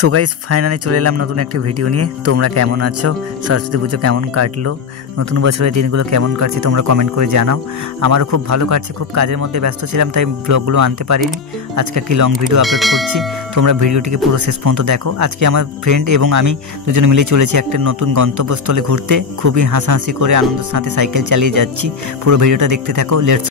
So guys finally চলে এলাম নতুন একটি ভিডিও নিয়ে। তোমরা কেমন আছো? সরস্বতী পুজো কেমন কাটলো? নতুন বছরের দিনগুলো কেমন কাটছে তোমরা কমেন্ট করে জানাও। আমারও খুব ভালো কাটছে, খুব কাজের মধ্যে ব্যস্ত ছিলাম তাই ব্লগগুলো আনতে পারিনি। আজকে একটি লং ভিডিও আপলোড করছি, তোমরা ভিডিওটিকে পুরো শেষ পর্যন্ত দেখো। আজকে আমার ফ্রেন্ড এবং আমি দুজনে মিলে চলেছি একটা নতুন গন্তব্যস্থলে ঘুরতে। খুবই হাসাহাসি করে আনন্দের সাথে সাইকেল চালিয়ে যাচ্ছি। পুরো ভিডিওটা দেখতে থাকো। লেটস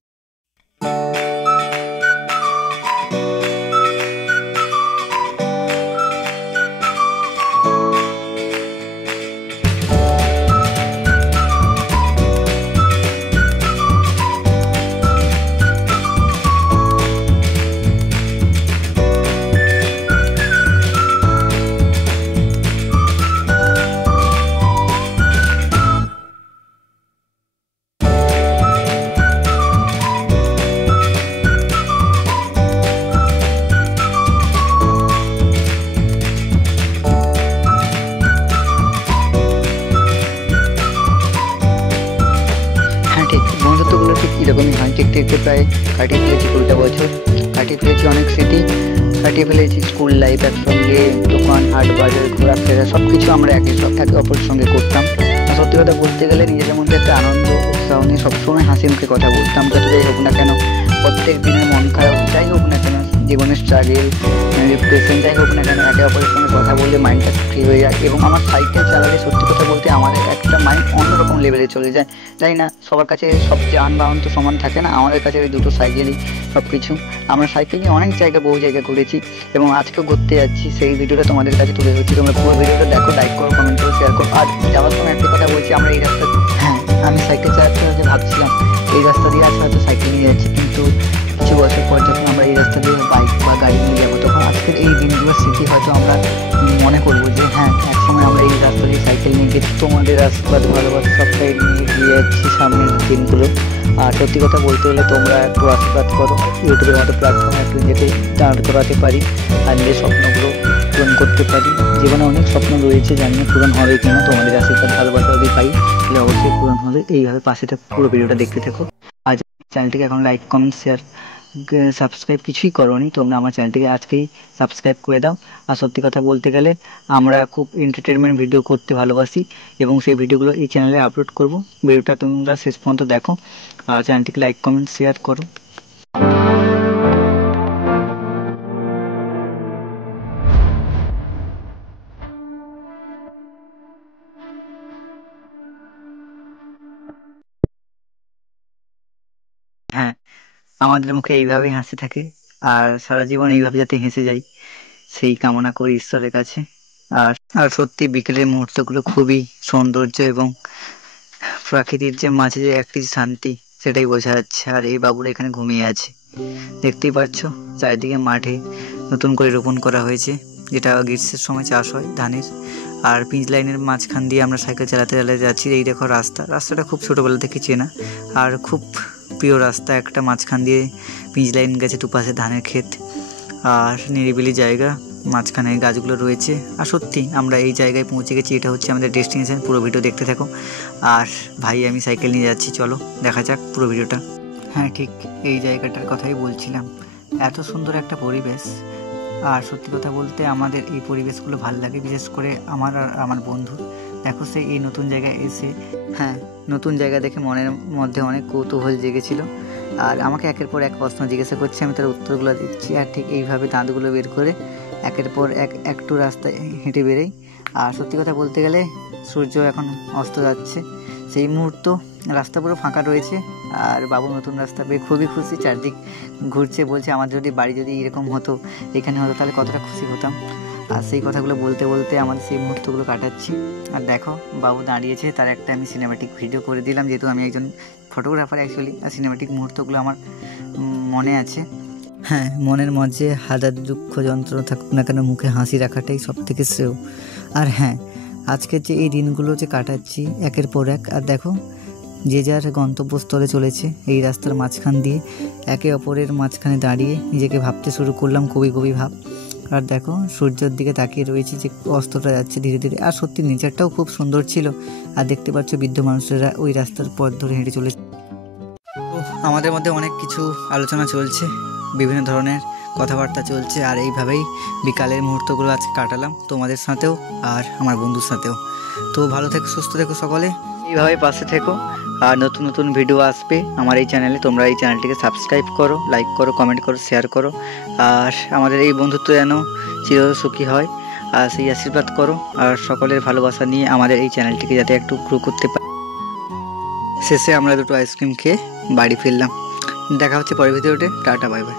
বন্ধুত্বগুলো ঠিক এরকমই হয়। দেখতে দেখতে প্রায় কাটিয়ে ফেলেছি 20টা বছর, কাটিয়ে ফেলেছি অনেক স্মৃতি, কাটিয়ে ফেলেছি স্কুল লাইফ একসঙ্গে, দোকান হাট বাজার ঘোরাফেরা সব কিছু আমরা একে অপরের সঙ্গে করতাম। আর সত্যি কথা বলতে গেলে নিজেদের মধ্যে একটা আনন্দ উৎসাহ নিয়ে সবসময় হাসি মুখে কথা বলতাম। যতটাই হোক না কেন, প্রত্যেক দিনের মন খারাপ যাই হোক না কেন, জীবনের স্ট্রাগল ডিপ্রেশন যাই হোক না কেন, একে অপরের সঙ্গে কথা বললে মাইন্ডটা ফ্রি হয়ে যায়। এবং আমার সাইকেল চালালে সত্যি কথা বলতে আমাদের একটা মাইন্ড অন্যরকম লেভেলে চলে যায়। জানি না সবার কাছে সব যানবাহন তো সমান থাকে না, আমাদের কাছে ওই দুটো সাইকেলই সব কিছু। আমরা সাইকেল নিয়ে অনেক জায়গা বহু জায়গা ঘুরেছি এবং আজকেও ঘুরতে যাচ্ছি, সেই ভিডিওটা তোমাদের কাছে তুলে ধরছি। তোমরা পুরো ভিডিওটা দেখো, লাইক করো, কমেন্ট করো, শেয়ার করো। আর যাওয়ার সময় একটা কথা বলছি, আমরা এই রাস্তা আমি সাইকেল চালাতে ভাবছিলাম এই রাস্তা দিয়ে আজকে হয়তো সাইকেল নিয়ে যাচ্ছি, কিন্তু কিছু বছর পর যখন আমরা এই রাস্তা দিয়ে বাইক বা গাড়ি নিয়ে যাবো তখন আজকের এই দিনগুলোর স্মৃতি হয়তো আমরা মনে করবো যে হ্যাঁ একসময় আমরা এই রাস্তা দিয়ে সাইকেল নিয়ে গিয়ে তোমাদের আশীর্বাদ ভালোবাসা সবটাই নিয়ে গিয়ে যাচ্ছি সামনের দিনগুলো। আর সত্যি কথা বলতে গেলে তোমরা একটু আশীর্বাদ করো, ইউটিউবের মতো প্ল্যাটফর্মে একটু যেতে দাঁড় করাতে পারি আর নিজের স্বপ্নগুলো পূরণ করতে পারি। জীবনে অনেক স্বপ্ন রয়েছে, জানি না পূরণ হবে কিনা, তোমাদের আশীর্বাদ ভালোবাসা যদি পাই তাহলে অবশ্যই পূরণ হবে। এইভাবে পাশেটা পুরো ভিডিওটা দেখতে থাকো। আজ চ্যানেলটিকে এখন লাইক কমেন্ট শেয়ার সাবস্ক্রাইব কিছুই করোনি, তোমরা আমার চ্যানেলটিকে আজকেই সাবস্ক্রাইব করে দাও। আর সত্যি কথা বলতে গেলে আমরা খুব এন্টারটেনমেন্ট ভিডিও করতে ভালোবাসি এবং সেই ভিডিওগুলো এই চ্যানেলে আপলোড করব। ভিডিওটা তোমরা শেষ পর্যন্ত দেখো আর চ্যানেলটিকে লাইক কমেন্ট শেয়ার করো। হ্যাঁ, আমাদের মুখে এইভাবেই হাসি থাকে আর সারা জীবন এইভাবে যাতে হেসে যাই সেই কামনা করি ঈশ্বরের কাছে। আর আর সত্যি বিকেলের মুহূর্তগুলো খুবই সৌন্দর্য এবং প্রাকৃতির যে মাঝে যে একটি শান্তি সেটাই বোঝা যাচ্ছে। আর এই বাবুরা এখানে ঘুমিয়ে আছে, দেখতেই পাচ্ছ চারিদিকে মাঠে নতুন করে রোপণ করা হয়েছে, যেটা গ্রীষ্মের সময় চাষ হয় ধানের। আর পিচ লাইনের মাঝখান দিয়ে আমরা সাইকেল চালাতে চালাতে যাচ্ছি। এই দেখো রাস্তাটা খুব ছোটোবেলা থেকে চেনা আর খুব প্রিয় রাস্তা একটা। মাঝখান দিয়ে পিচ লাইন গেছে, দুপাশে ধানের ক্ষেত আর নিরিবিলি জায়গা, মাঝখানে গাছগুলো রয়েছে। আর সত্যি আমরা এই জায়গায় পৌঁছে গেছি, এটা হচ্ছে আমাদের ডেস্টিনেশন। পুরো ভিডিও দেখতে থাকো। আর ভাই আমি সাইকেল নিয়ে যাচ্ছি, চলো দেখা যাক পুরো ভিডিওটা। হ্যাঁ, ঠিক এই জায়গাটার কথাই বলছিলাম, এত সুন্দর একটা পরিবেশ। আর সত্যি কথা বলতে আমাদের এই পরিবেশগুলো ভালো লাগে, বিশেষ করে আমার আর আমার বন্ধু। দেখো সে এই নতুন জায়গায় এসে নতুন জায়গা দেখে মনের মধ্যে অনেক কৌতূহল জেগেছিল আর আমাকে একের পর এক প্রশ্ন জিজ্ঞাসা করছে, আমি তার উত্তরগুলো দিচ্ছি। আর ঠিক এইভাবে দাঁতগুলো বের করে একের পর একটু রাস্তায় হেঁটে বেরোই। আর সত্যি কথা বলতে গেলে সূর্য এখন অস্ত যাচ্ছে, সেই মুহূর্ত রাস্তা পুরো ফাঁকা রয়েছে। আর বাবু নতুন রাস্তা পেয়ে খুবই খুশি, চারদিক ঘুরছে, বলছে আমার যদি বাড়ি যদি এরকম হতো, এখানে হতো তাহলে কতটা খুশি হতাম। আর সেই কথাগুলো বলতে বলতে আমাদের সেই মুহূর্তগুলো কাটাচ্ছি। আর দেখো বাবু দাঁড়িয়েছে, তার একটা আমি সিনেম্যাটিক ভিডিও করে দিলাম, যেহেতু আমি একজন ফটোগ্রাফার অ্যাকচুয়ালি। আর সিনেম্যাটিক মুহূর্তগুলো আমার মনে আছে। হ্যাঁ, মনের মাঝে হাজার দুঃখ যন্ত্রণা থাকুক না কেন, মুখে হাসি রাখাটাই সব থেকে শ্রেয়। আর হ্যাঁ, আজকের যে এই দিনগুলো যে কাটাচ্ছি একের পর এক, আর দেখো যে যার গন্তব্যস্থলে চলেছে এই রাস্তার মাঝখান দিয়ে, একে অপরের মাঝখানে দাঁড়িয়ে নিজেকে ভাবতে শুরু করলাম কবি ভাব। আর দেখো সূর্যের দিকে তাকিয়ে রয়েছি যে অস্তটা যাচ্ছে ধীরে ধীরে। আর সত্যি নেচারটাও খুব সুন্দর ছিল। আর দেখতে পাচ্ছ বৃদ্ধ মানুষেরা ওই রাস্তার পথ ধরে হেঁটে চলেছে। আমাদের মধ্যে অনেক কিছু আলোচনা চলছে, বিভিন্ন ধরনের কথাবার্তা চলছে, আর এইভাবেই বিকালের মুহূর্তগুলো আজকে কাটালাম তোমাদের সাথেও আর আমার বন্ধুর সাথেও। তো ভালো থেকো, সুস্থ থেকো সকলে, এইভাবেই পাশে থেকো। আর নতুন নতুন ভিডিও আসবে আমার এই চ্যানেলে, তোমরা এই চ্যানেলটিকে সাবস্ক্রাইব করো, লাইক করো, কমেন্ট করো, শেয়ার করো। আর আমাদের এই বন্ধুত্ব যেন চিরসুখী হয় আর সেই আশীর্বাদ করো। আর সকলের ভালোবাসা নিয়ে আমাদের এই চ্যানেলটিকে যাতে একটু গ্রো করতে পারি। শেষে আমরা দুটো আইসক্রিম খেয়ে বাড়ি ফিরলাম। দেখা হচ্ছে পরের ভিডিওতে। Tata, bye bye.